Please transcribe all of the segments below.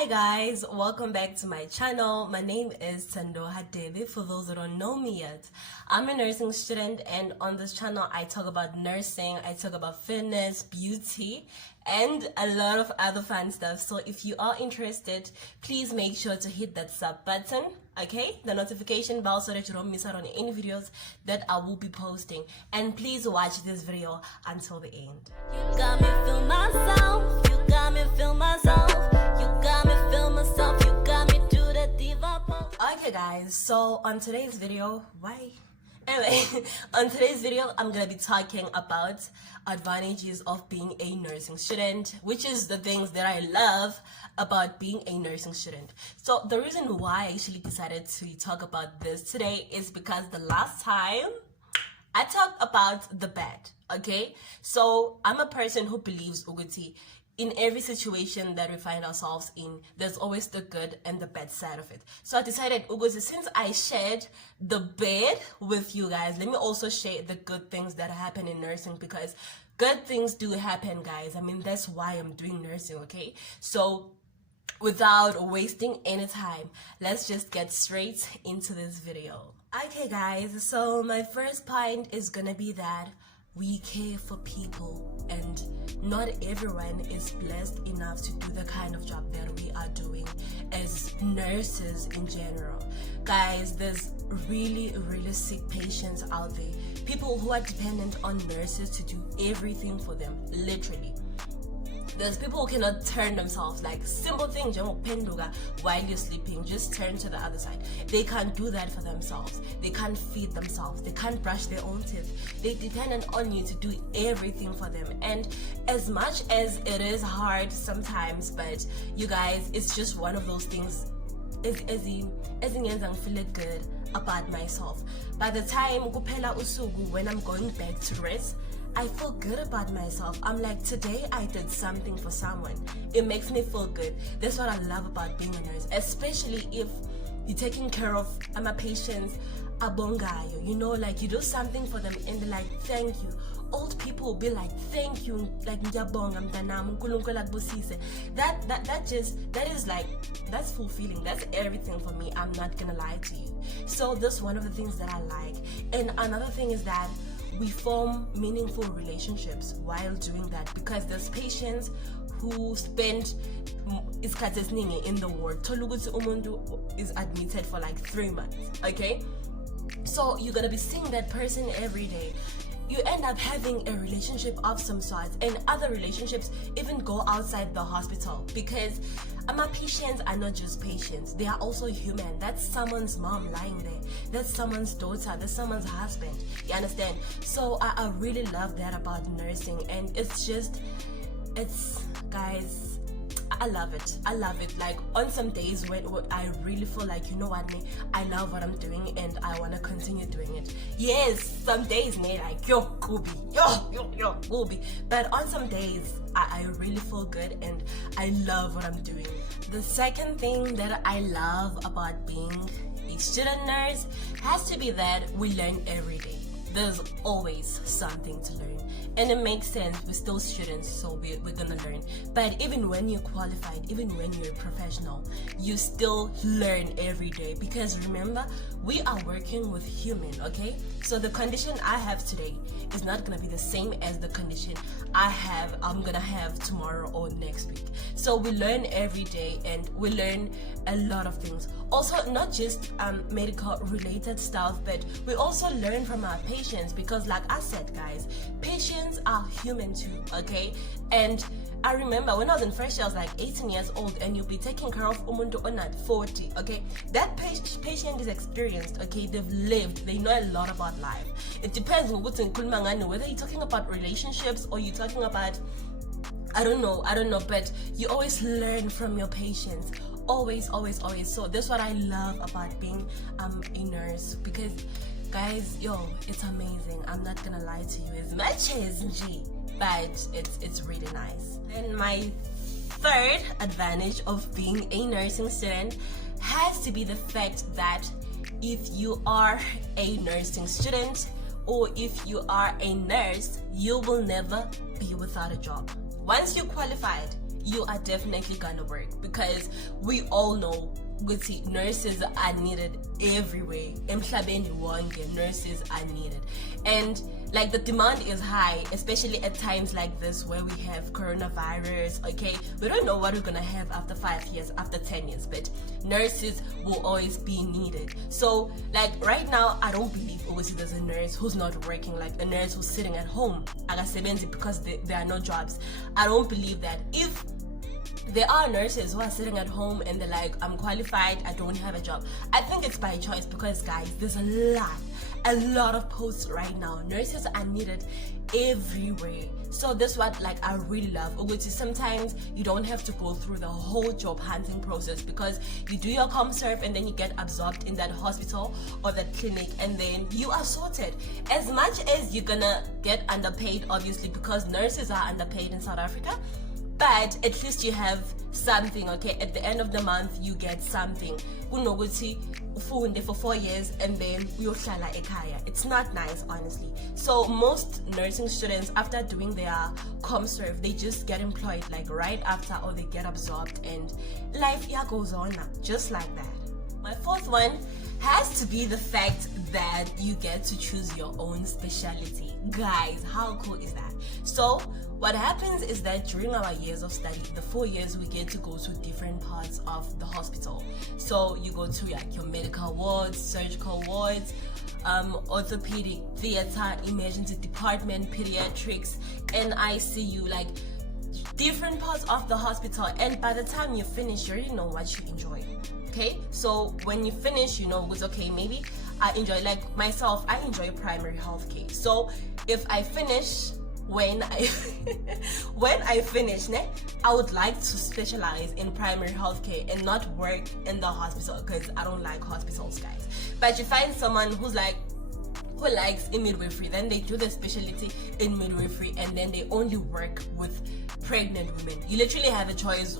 Hi guys, welcome back to my channel. My name is THANDO HADEBE. For those that don't know me yet, I'm a nursing student, and on this channel I talk about nursing, I talk about fitness, beauty, and a lot of other fun stuff. So if you are interested, please make sure to hit that sub button, okay, the notification bell, so that you don't miss out on any videos that I will be posting. And please watch this video until the end. You got me feel myself, you got me feel myself, you got me feel myself, you got me do the diva pose. Okay guys, so on today's video, Anyway, on today's video, I'm gonna be talking about advantages of being a nursing student, which is the things that I love about being a nursing student. So the reason why I actually decided to talk about this today is because the last time I talked about the bad, okay? So I'm a person who believes Uguti, in every situation that we find ourselves in, there's always the good and the bad side of it. So I decided, Uguti, since I shared the bad with you guys, let me also share the good things that happen in nursing, because good things do happen, guys. I mean, that's why I'm doing nursing, okay? So without wasting any time, let's just get straight into this video. Okay guys, so my first point is gonna be that we care for people, and not everyone is blessed enough to do the kind of job that we are doing as nurses in general. Guys, there's really sick patients out there, people who are dependent on nurses to do everything for them, literally. There's people who cannot turn themselves, like simple things, while you're sleeping, just turn to the other side. They can't do that for themselves. They can't feed themselves. They can't brush their own teeth. They're dependent on you to do everything for them. And as much as it is hard sometimes, but you guys, it's just one of those things. As I'm feeling good about myself. By the time when I'm going back to rest, I feel good about myself. I'm like, today I did something for someone. It makes me feel good. That's what I love about being a nurse, especially if you're taking care of my patients, abongayo, you know, like you do something for them and they're like, thank you. Old people will be like, thank you, like that's fulfilling. That's everything for me. I'm not gonna lie to you. So that's one of the things that I like. And another thing is that we form meaningful relationships while doing that, because there's patients who spend in the ward. Umuntu is admitted for like 3 months, okay? So you're gonna be seeing that person every day. You end up having a relationship of some sort, and other relationships even go outside the hospital, because my patients are not just patients, they are also human. That's someone's mom lying there, that's someone's daughter, that's someone's husband, you understand? So I really love that about nursing, and guys, I love it. Like on some days when I really feel like, you know what, I love what I'm doing and I want to continue doing it. Yes, some days like yo Kubi. But on some days I really feel good and I love what I'm doing. The second thing that I love about being a student nurse has to be that we learn every day. There's always something to learn, and it makes sense. We're still students, so we're gonna learn. But even when you're qualified, even when you're a professional, you still learn every day, because remember, we are working with human, okay? So the condition I have today is not gonna be the same as the condition I'm gonna have tomorrow or next week. So we learn every day, and we learn a lot of things. Also, not just medical related stuff, but we also learn from our patients, because like I said, guys, patients are human too, okay? And I remember when I was in first year, I was like 18 years old, and you'll be taking care of umuntu onat 40, okay? That patient is experienced, okay? They've lived, they know a lot about life. It depends on whether you're talking about relationships or you're talking about, I don't know, but you always learn from your patients. Always. So that's what I love about being a nurse, because guys, it's amazing. I'm not gonna lie to you, as much as but it's really nice. And my third advantage of being a nursing student has to be the fact that if you are a nursing student, or if you are a nurse, you will never be without a job. Once you're qualified, you are definitely gonna work, because we all know nurses are needed everywhere. Emhlabeni wonke, nurses are needed, and like the demand is high, especially at times like this where we have coronavirus. Okay, we don't know what we're gonna have after 5 years, after 10 years, but nurses will always be needed. So like right now, I don't believe obviously there's a nurse who's not working, like a nurse who's sitting at home because there are no jobs. I don't believe that. If there are nurses who are sitting at home and they're like, I'm qualified, I don't have a job, I think it's by choice, because guys, there's a lot of posts right now. Nurses are needed everywhere. So this what like I really love, which is sometimes you don't have to go through the whole job hunting process, because you do your ComServe and then you get absorbed in that hospital or that clinic, and then you are sorted. As much as you're gonna get underpaid, obviously, because nurses are underpaid in South Africa, but at least you have something. Okay, at the end of the month you get something. Unoguthi ufunde for 4 years and then uyohlala ekhaya. It's not nice, honestly. So most nursing students, after doing their ComServe, they just get employed like right after, or they get absorbed, and life goes on now, just like that. My fourth one has to be the fact that you get to choose your own specialty. Guys, how cool is that? So what happens is that during our years of study, the 4 years, we get to go to different parts of the hospital. So you go to like your medical wards, surgical wards, orthopedic, theater, emergency department, pediatrics, NICU, like different parts of the hospital. And by the time you finish, you already know what you enjoy. Okay, so when you finish, you know it's okay. Maybe I enjoy, like myself, I enjoy primary health care. So if I finish, when I finish, I would like to specialize in primary health care and not work in the hospital, because I don't like hospitals, guys. But you find someone who likes in midwifery, then they do the specialty in midwifery, and then they only work with pregnant women. You literally have a choice.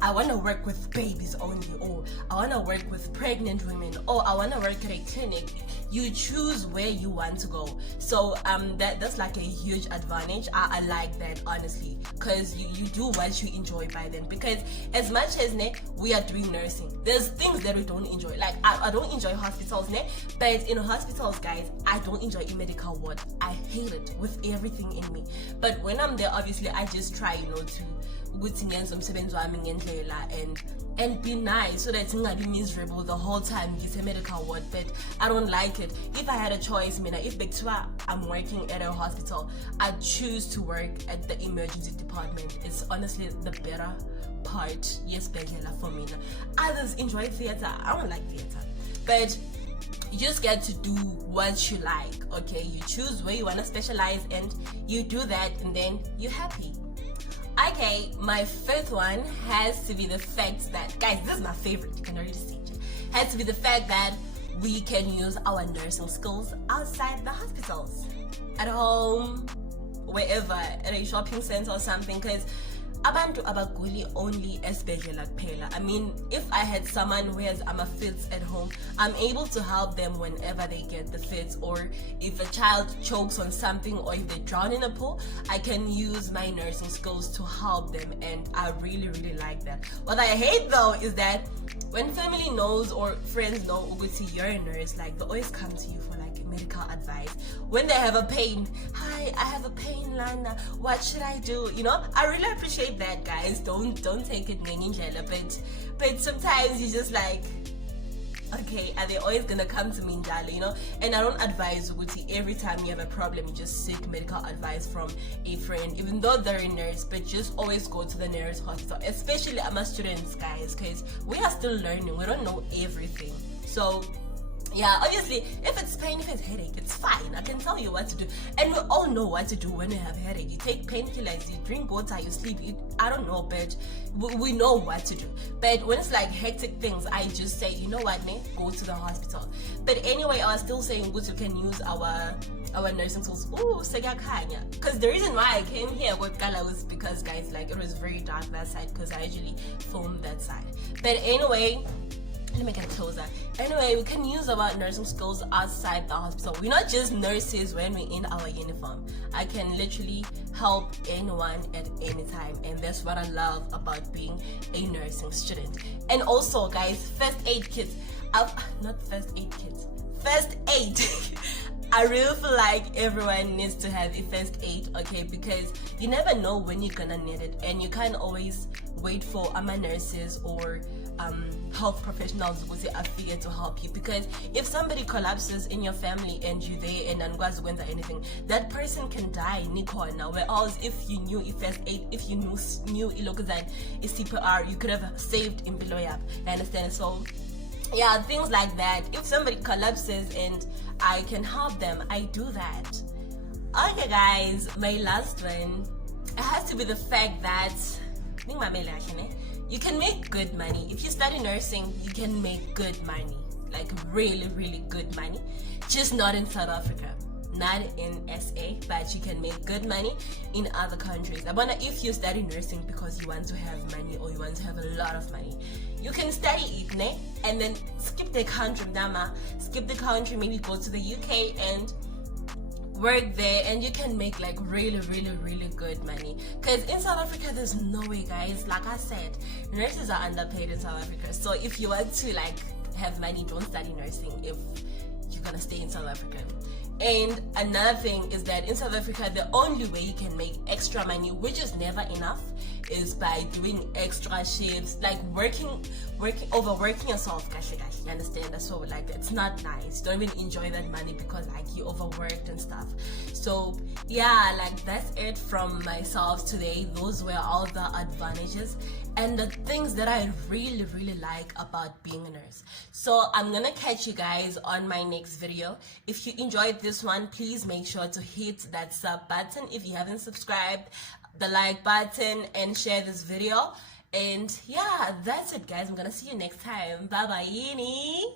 I want to work with babies only, or I want to work with pregnant women, or I want to work at a clinic. You choose where you want to go. So that's like a huge advantage. I like that, honestly, because you do what you enjoy by then. Because as much as we are doing nursing, there's things that we don't enjoy. Like I don't enjoy hospitals, but in hospitals, guys, I don't enjoy a medical ward. I hate it with everything in me. But when I'm there, obviously I just try, to and be nice, so that it's not be miserable the whole time it's a medical ward. But I don't like it. If I had a choice, if I'm working at a hospital, I'd choose to work at the emergency department. It's honestly the better part. Yes, for me. Others enjoy theater. I don't like theater, but you just get to do what you like. Okay, you choose where you want to specialize and you do that, and then you're happy. Okay, my fifth one has to be the fact that, guys, this is my favorite, you can already see it, has to be the fact that we can use our nursing skills outside the hospitals, at home, wherever, at a shopping center or something, because abantu abaguli only esibhedlela kuphela. I mean, if I had someone who has fits at home, I'm able to help them whenever they get the fits, or if a child chokes on something, or if they drown in a pool, I can use my nursing skills to help them, and I really, really like that. What I hate though is that when family knows or friends know you're a nurse, like they always come to you for like medical advice. When they have a pain, hi, I have a pain, Lana, what should I do? I really appreciate that, guys. Don't take it ngenindlela, but sometimes you just like, okay, are they always gonna come to me, njalo, And I don't advise every time you have a problem, you just seek medical advice from a friend, even though they're a nurse, but just always go to the nearest hospital, especially my students, guys, because we are still learning. We don't know everything. So yeah, obviously, if it's pain, if it's headache, it's fine. I can tell you what to do. And we all know what to do when we have headache. You take painkillers, you drink water, you sleep. I don't know, but we know what to do. But when it's like hectic things, I just say, you know what, go to the hospital. But anyway, I was still saying we can use our nursing tools. Because the reason why I came here with Gala was because, guys, like it was very dark that side, because I usually film that side. But anyway, let me get closer. Anyway, we can use our nursing skills outside the hospital. We're not just nurses when we're in our uniform. I can literally help anyone at any time, and that's what I love about being a nursing student. And also, guys, first aid kits. Not first aid kits. First aid. I really feel like everyone needs to have a first aid, okay? Because you never know when you're gonna need it, and you can't always wait for nurses or health professionals to help you. Because if somebody collapses in your family and you're there and unquazi ukwenza anything, that person can die nikhona. Whereas if you knew first aid, if you knew ilokuzan is CPR, you could have saved impilo yabo. Understand? So yeah, things like that. If somebody collapses and I can help them, I do that. Okay guys, my last one, it has to be the fact that you can make good money. If you study nursing, you can make good money, like really, really good money. Just not in South Africa, not in SA, but you can make good money in other countries. I wonder if you study nursing because you want to have money or you want to have a lot of money. You can study it, ne? And then skip the country, maybe go to the UK and work there, and you can make like really, really, really good money. Because in South Africa, there's no way, guys. Like I said, nurses are underpaid in South Africa. So if you want to like have money, don't study nursing if you're gonna stay in South Africa. And another thing is that in South Africa, the only way you can make extra money, which is never enough, is by doing extra shifts, like overworking yourself. You understand? That's what like it's not nice. Don't even enjoy that money because like you overworked and stuff. So yeah, like that's it from myself today. Those were all the advantages and the things that I really, really like about being a nurse. So I'm gonna catch you guys on my next video. If you enjoyed this one, please make sure to hit that sub button if you haven't subscribed, the like button, and share this video. And yeah, that's it guys. I'm gonna see you next time. Bye bye.